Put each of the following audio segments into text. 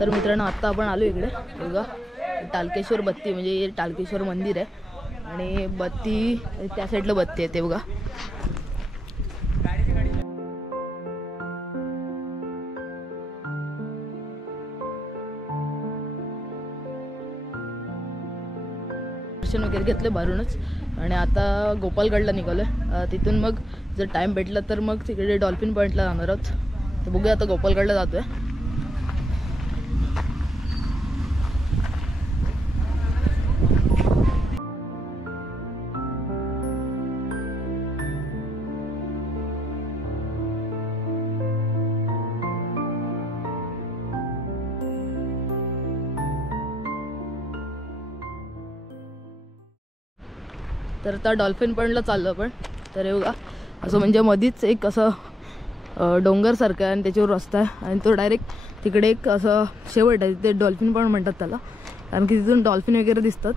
तर मित्रांनो आत्ता आपण आलो इकडे बघा टालकेश्वर बत्ती म्हणजे टालकेश्वर मंदिर आहे आणि बत्ती त्या साईडला बत्ती आहे ते बघा. दर्शन वगैरे घेतले बाहेरूनच आणि आता गोपालगडला निघालोय. तिथून मग जर टाइम भेटला तर मग तिकडे डॉल्फिन पॉईंटला जाणार आहोत. तर बघूया आता गोपालगडला जातोय. तर आता डॉल्फिन पॉईंटला चाललो आपण. तर हे बघा असं म्हणजे मधीच एक असं डोंगरसारखं आहे आणि त्याच्यावर रस्ता आहे आणि तो डायरेक्ट तिकडे एक असं शेवट आहे तिथे डॉल्फिन पॉईंट म्हणतात त्याला कारण की तिथून डॉल्फिन वगैरे दिसतात.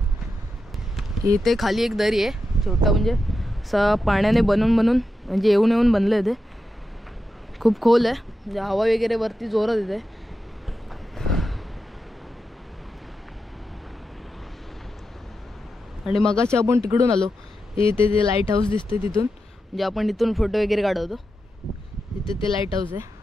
इथे खाली एक दरी आहे छोटा म्हणजे असं पाण्याने बनवून म्हणजे येऊन बनलं आहे. ते खूप खोल आहे म्हणजे हवा वगैरे वरती जोरात येते. आणि मगाशी आपण तिकडून आलो इथे ते लाईट हाऊस दिसते तिथून म्हणजे आपण इथून फोटो वगैरे काढवतो. तिथे ते लाईट हाऊस आहे.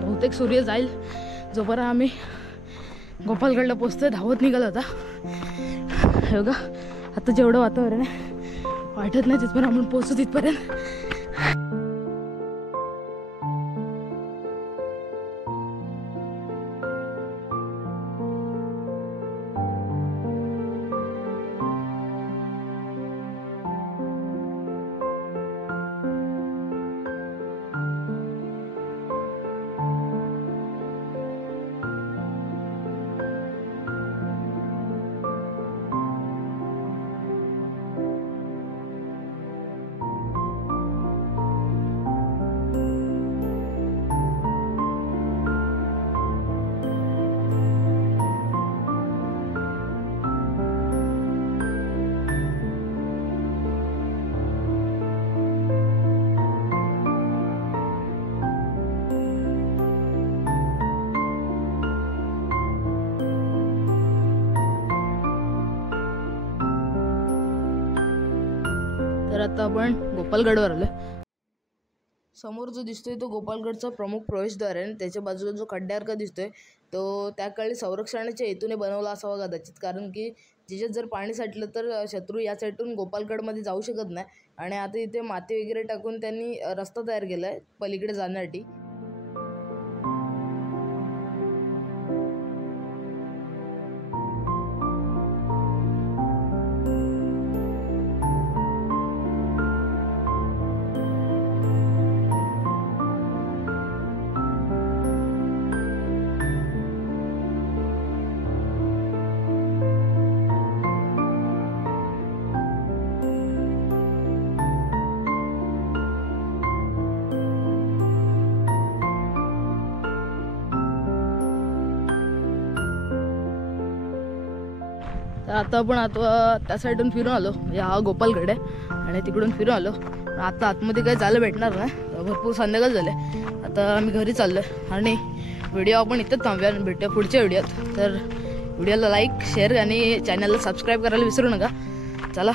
बहुतेक सूर्य जाईल जोपर्यंत आम्ही गोपालगडला पोहोचतोय. धावत निघाला होता हे बघा. आता जेवढं वातावरण आहे वाटत नाही तिथपर्यंत आपण पोहोचू तिथपर्यंत. तर आता आपण गोपालगडवर आलो. समोर जो दिसतोय तो गोपालगडचा प्रमुख प्रवेशद्वार आहे. त्याच्या बाजूला जो खड्ड्यासारखा दिसतोय तो त्या काळी संरक्षणाच्या हेतूने बनवला असावा कदाचित कारण की जिच्यात जर पाणी साठलं तर शत्रू या साईडून गोपालगडमध्ये जाऊ शकत नाही. आणि आता इथे माती वगैरे टाकून त्यांनी रस्ता तयार केला आहे पलीकडे जाण्यासाठी. तर आता आपण त्या साईडून फिरून आलो. हा गोपालगड आहे आणि तिकडून फिरून आलो. आता आतमध्ये काही जायला भेटणार नाही, भरपूर संध्याकाळ झाले. आता आम्ही घरी चाललो आणि व्हिडिओ आपण इथंच थांबूया आणि भेटूया पुढच्या व्हिडिओत. तर व्हिडिओला लाईक शेअर आणि चॅनलला सबस्क्राईब करायला विसरू नका. चला.